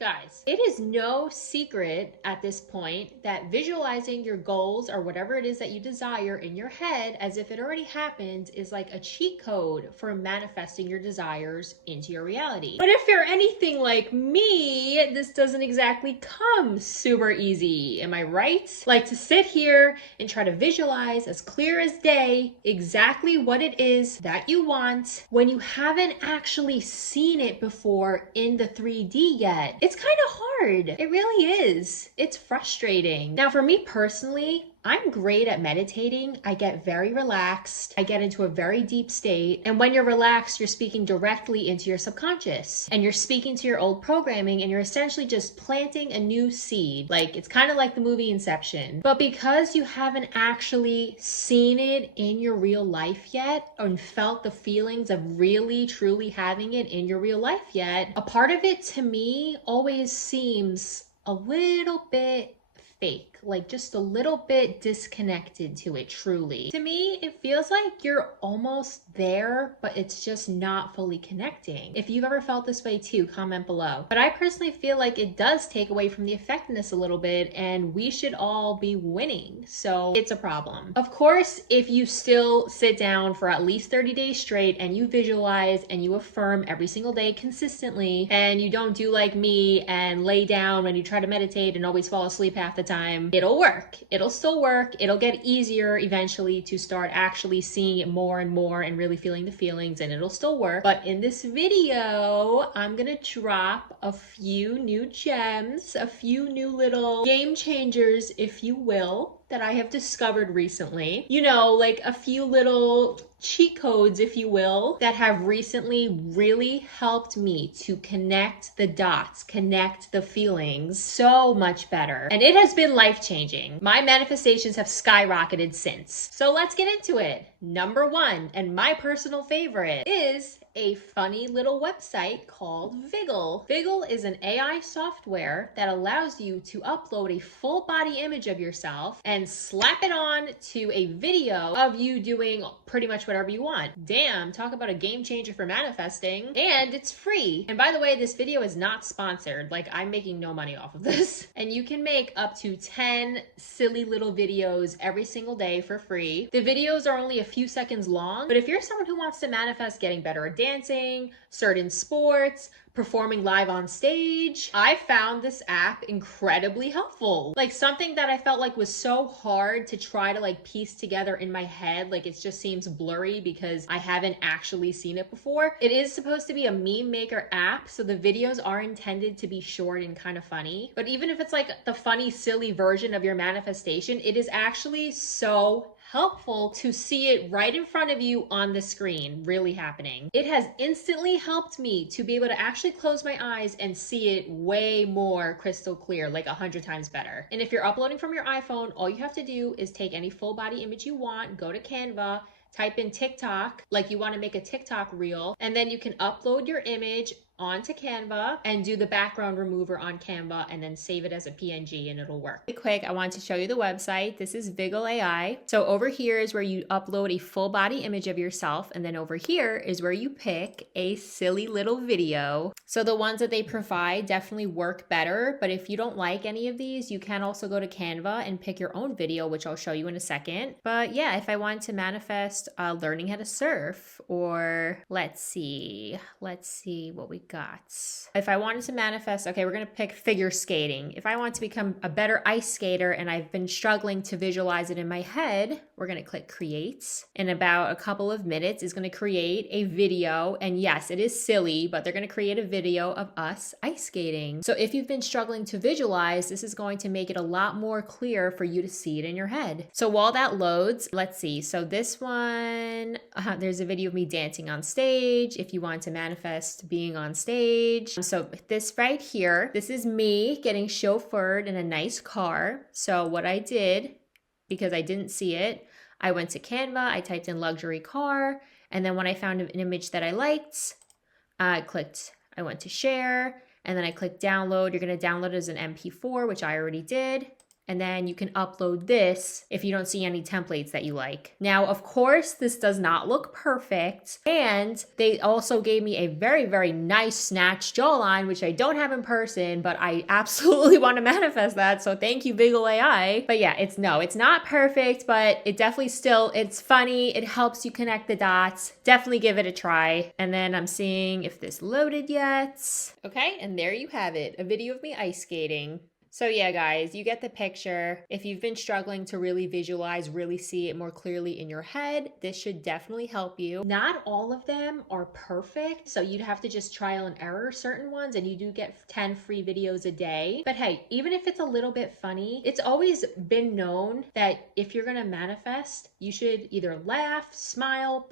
Guys, it is no secret at this point that visualizing your goals or whatever it is that you desire in your head as if it already happened is like a cheat code for manifesting your desires into your reality. But if you're anything like me, this doesn't exactly come super easy. Am I right? Like to sit here and try to visualize as clear as day exactly what it is that you want when you haven't actually seen it before in the 3D yet. It's kind of hard. It really is. It's frustrating. Now, for me personally, I'm great at meditating. I get very relaxed. I get into a very deep state. And when you're relaxed, you're speaking directly into your subconscious and you're speaking to your old programming and you're essentially just planting a new seed. Like it's kind of like the movie Inception. But because you haven't actually seen it in your real life yet and felt the feelings of really truly having it in your real life yet, a part of it to me always seems a little bit fake, like just a little bit disconnected to it truly. To me, it feels like you're almost there, but it's just not fully connecting. If you've ever felt this way too, comment below. But I personally feel like it does take away from the effectiveness a little bit, and we should all be winning. So it's a problem. Of course, if you still sit down for at least 30 days straight and you visualize and you affirm every single day consistently, and you don't do like me and lay down when you try to meditate and always fall asleep half the time, it'll work. It'll still work. It'll get easier eventually to start actually seeing it more and more and really feeling the feelings, and it'll still work. But in this video, I'm gonna drop a few new gems, a few new little game changers, if you will, that I have discovered recently. You know, like a few little cheat codes, if you will, that have recently really helped me to connect the dots, connect the feelings so much better. And it has been life-changing. My manifestations have skyrocketed since. So let's get into it. Number one, and my personal favorite, is a funny little website called Viggle. Viggle is an AI software that allows you to upload a full body image of yourself and slap it on to a video of you doing pretty much whatever you want. Damn, talk about a game changer for manifesting. And it's free. And by the way, this video is not sponsored. Like, I'm making no money off of this. And you can make up to 10 silly little videos every single day for free. The videos are only a few seconds long, but if you're someone who wants to manifest getting better at dancing, certain sports, performing live on stage, I found this app incredibly helpful. Like something that I felt like was so hard to try to like piece together in my head, like it just seems blurry because I haven't actually seen it before. It is supposed to be a meme maker app, so the videos are intended to be short and kind of funny. But even if it's like the funny, silly version of your manifestation, it is actually so helpful to see it right in front of you on the screen, really happening. It has instantly helped me to be able to actually close my eyes and see it way more crystal clear, like 100 times better. And if you're uploading from your iPhone, all you have to do is take any full body image you want, go to Canva, type in TikTok, like you want to make a TikTok reel, and then you can upload your image onto Canva and do the background remover on Canva and then save it as a PNG and it'll work. Really quick, I want to show you the website. This is Viggle AI. So over here is where you upload a full body image of yourself, and then over here is where you pick a silly little video. So the ones that they provide definitely work better, but if you don't like any of these, you can also go to Canva and pick your own video, which I'll show you in a second. But yeah, if I wanted to manifest learning how to surf, or let's see what we got. If I wanted to manifest, okay, we're gonna pick figure skating. If I want to become a better ice skater and I've been struggling to visualize it in my head, we're gonna click create. In about a couple of minutes, it's gonna create a video. And yes, it is silly, but they're gonna create a video of us ice skating. So if you've been struggling to visualize, this is going to make it a lot more clear for you to see it in your head. So while that loads, let's see. So this one, there's a video of me dancing on stage. If you want to manifest being on stage. So this right here, this is me getting chauffeured in a nice car. So what I did, because I didn't see it, I went to Canva, I typed in luxury car, and then when I found an image that I liked, I went to share, and then I clicked download. You're gonna download it as an MP4, which I already did. and then you can upload this if you don't see any templates that you like. Now, of course, this does not look perfect, and they also gave me a very, very nice snatched jawline, which I don't have in person, but I absolutely want to manifest that, so thank you, Visual AI. But yeah, it's not perfect, but it definitely still, it's funny, it helps you connect the dots. Definitely give it a try. And then I'm seeing if this loaded yet. Okay, and there you have it, a video of me ice skating. So yeah, guys, you get the picture. If you've been struggling to really visualize, really see it more clearly in your head, this should definitely help you. Not all of them are perfect, so you'd have to just trial and error certain ones, and you do get 10 free videos a day. But hey, even if it's a little bit funny, it's always been known that if you're gonna manifest, you should either laugh, smile,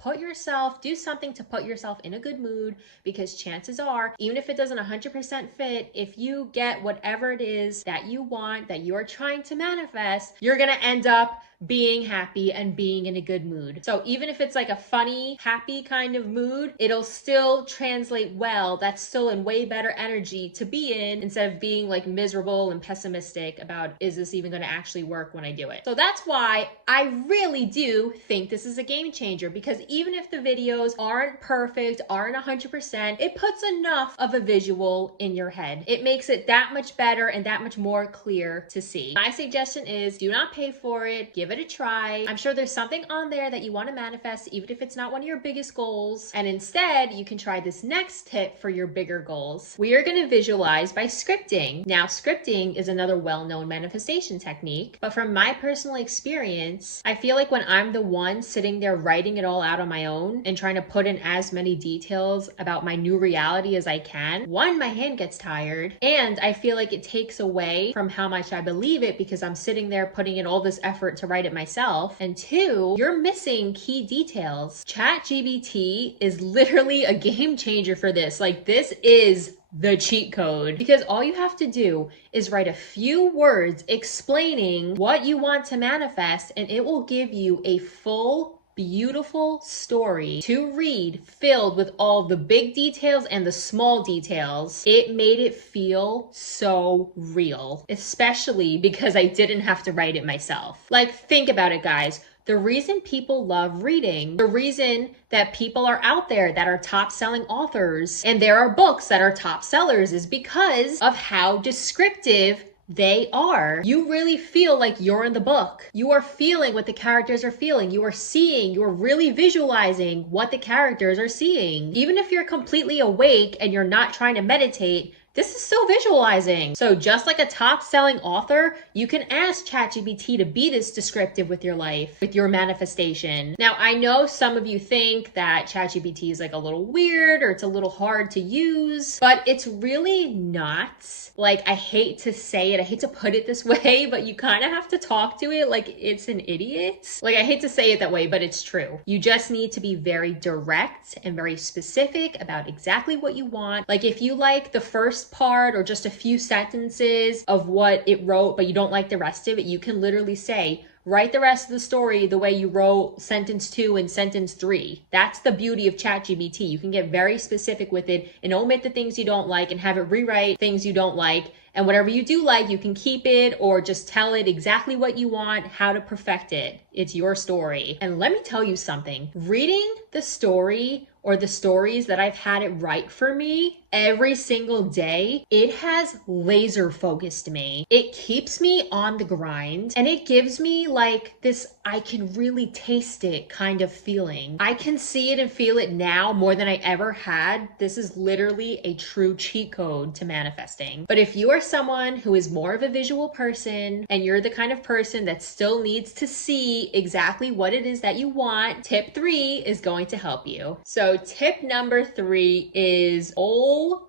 do something to put yourself in a good mood, because chances are, even if it doesn't 100% fit, if you get whatever it is that you want, that you're trying to manifest, you're gonna end up being happy and being in a good mood. So even if it's like a funny, happy kind of mood, it'll still translate well. That's still in way better energy to be in, instead of being like miserable and pessimistic about, is this even gonna actually work when I do it? So that's why I really do think this is a game changer, because even if the videos aren't perfect, aren't 100%, it puts enough of a visual in your head. It makes it that much better and that much more clear to see. My suggestion is, do not pay for it. Give it a try. I'm sure there's something on there that you want to manifest, even if it's not one of your biggest goals. And instead, you can try this next tip for your bigger goals. We are going to visualize by scripting. Now, scripting is another well-known manifestation technique, but from my personal experience, I feel like when I'm the one sitting there writing it all out on my own and trying to put in as many details about my new reality as I can, one, my hand gets tired, and I feel like it takes away from how much I believe it, because I'm sitting there putting in all this effort to write it myself. And two, you're missing key details. ChatGPT is literally a game changer for this. Like, this is the cheat code, because all you have to do is write a few words explaining what you want to manifest, and it will give you a full, beautiful story to read, filled with all the big details and the small details. It made it feel so real, especially because I didn't have to write it myself. Like, think about it, guys. The reason people love reading, the reason that people are out there that are top selling authors, and there are books that are top sellers, is because of how descriptive they are. You really feel like you're in the book. You are feeling what the characters are feeling. You are seeing, you are really visualizing what the characters are seeing. Even if you're completely awake and you're not trying to meditate, this is still visualizing. So just like a top-selling author, you can ask ChatGPT to be this descriptive with your life, with your manifestation. Now, I know some of you think that ChatGPT is like a little weird, or it's a little hard to use, but it's really not. Like, I hate to say it, I hate to put it this way, but you kind of have to talk to it like it's an idiot. Like, I hate to say it that way, but it's true. You just need to be very direct and very specific about exactly what you want. Like, if you like the first part or just a few sentences of what it wrote, but you don't like the rest of it, you can literally say, write the rest of the story the way you wrote sentence 2 and sentence 3. That's the beauty of ChatGPT. You can get very specific with it and omit the things you don't like and have it rewrite things you don't like. And whatever you do like, you can keep it or just tell it exactly what you want, how to perfect it. It's your story. And let me tell you something. Reading the story or the stories that I've had it write for me every single day, it has laser focused me. It keeps me on the grind, and it gives me like this, I can really taste it kind of feeling. I can see it and feel it now more than I ever had. This is literally a true cheat code to manifesting. But if you are someone who is more of a visual person, and you're the kind of person that still needs to see exactly what it is that you want, tip 3 is going to help you. So tip number 3 is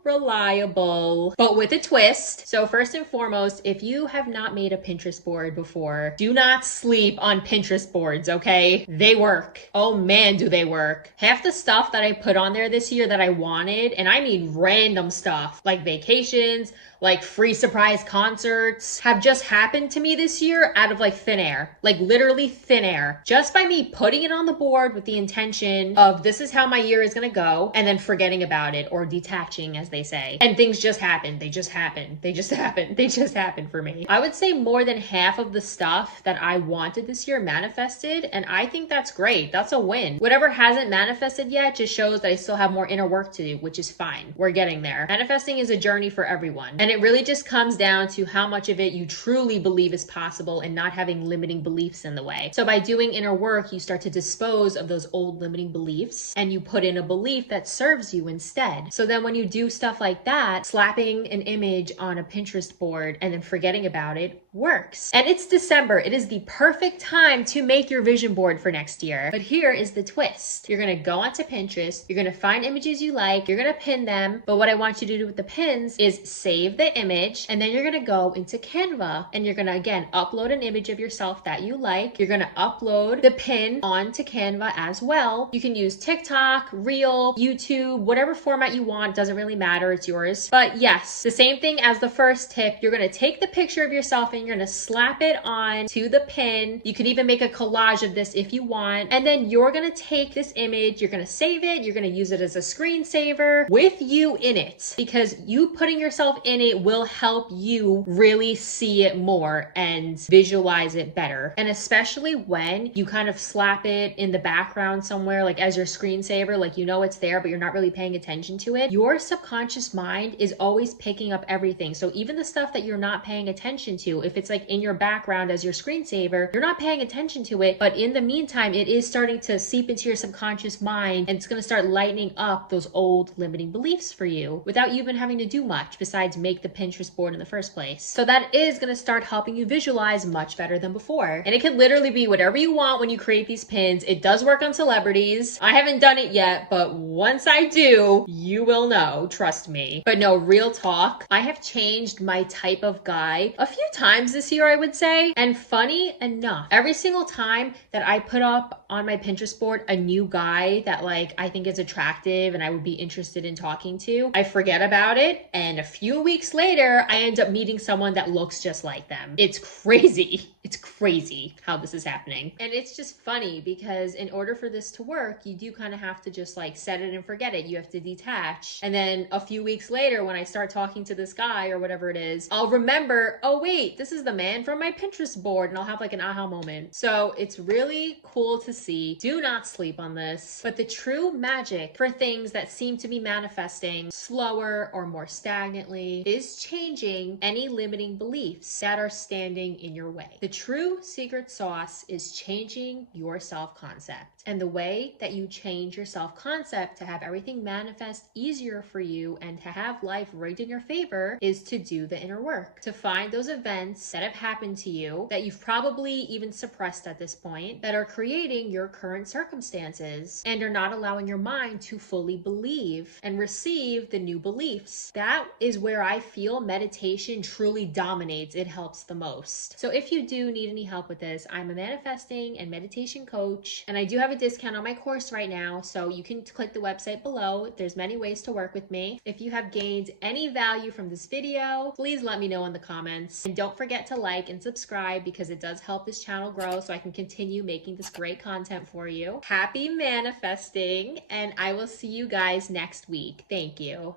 reliable, but with a twist. So first and foremost, if you have not made a Pinterest board before, do not sleep on Pinterest boards, okay? They work. Oh man, do they work. Half the stuff that I put on there this year that I wanted, and I mean random stuff, like vacations, like free free surprise concerts have just happened to me this year out of like thin air, like literally thin air, just by me putting it on the board with the intention of this is how my year is going to go, and then forgetting about it or detaching, as they say. And things just happen. They just happen. They just happen. They just happen for me. I would say more than half of the stuff that I wanted this year manifested, and I think that's great. That's a win. Whatever hasn't manifested yet just shows that I still have more inner work to do, which is fine. We're getting there. Manifesting is a journey for everyone, and it really just comes down to how much of it you truly believe is possible and not having limiting beliefs in the way. So by doing inner work, you start to dispose of those old limiting beliefs and you put in a belief that serves you instead. So then when you do stuff like that, slapping an image on a Pinterest board and then forgetting about it works. And it's December. It is the perfect time to make your vision board for next year. But here is the twist. You're going to go onto Pinterest. You're going to find images you like. You're going to pin them. But what I want you to do with the pins is save the image, and then you're going to go into Canva and you're going to again upload an image of yourself that you like. You're going to upload the pin onto Canva as well. You can use TikTok, Reel, YouTube, whatever format you want. Doesn't really matter. It's yours. But yes, the same thing as the first tip. You're going to take the picture of yourself and you're going to slap it on to the pin. You can even make a collage of this if you want. And then you're going to take this image, you're going to save it, you're going to use it as a screensaver with you in it, because you putting yourself in it will help you really see it more and visualize it better. And especially when you kind of slap it in the background somewhere, like as your screensaver, like you know it's there, but you're not really paying attention to it. Your subconscious mind is always picking up everything. So even the stuff that you're not paying attention to, if it's like in your background as your screensaver, you're not paying attention to it, but in the meantime, it is starting to seep into your subconscious mind and it's going to start lightening up those old limiting beliefs for you without you even having to do much besides make the Pinterest board in the first place. So that is going to start helping you visualize much better than before. And it can literally be whatever you want when you create these pins. It does work on celebrities. I haven't done it yet, but once I do, you will know, trust me. But no, real talk, I have changed my type of guy a few times this year, I would say. And funny enough, every single time that I put up on my Pinterest board a new guy that like I think is attractive and I would be interested in talking to, I forget about it, and a few weeks later I end up meeting someone that looks just like them. It's crazy. It's crazy how this is happening. And it's just funny because in order for this to work, you do kind of have to just like set it and forget it. You have to detach. And then a few weeks later, when I start talking to this guy or whatever it is, I'll remember, oh wait, this is the man from my Pinterest board, and I'll have like an aha moment. So it's really cool to see. Do not sleep on this. But the true magic for things that seem to be manifesting slower or more stagnantly is changing any limiting beliefs that are standing in your way. The true secret sauce is changing your self-concept. And the way that you change your self-concept to have everything manifest easier for you and to have life rigged in your favor is to do the inner work, to find those events that have happened to you that you've probably even suppressed at this point, that are creating your current circumstances and are not allowing your mind to fully believe and receive the new beliefs. That is where I feel meditation truly dominates. It helps the most. So if you do need any help with this, I'm a manifesting and meditation coach, and I do have a discount on my course right now, so you can click the website below. There's many ways to work with me. If you have gained any value from this video, please let me know in the comments. And don't forget to like and subscribe because it does help this channel grow so I can continue making this great content for you. Happy manifesting, and I will see you guys next week. Thank you.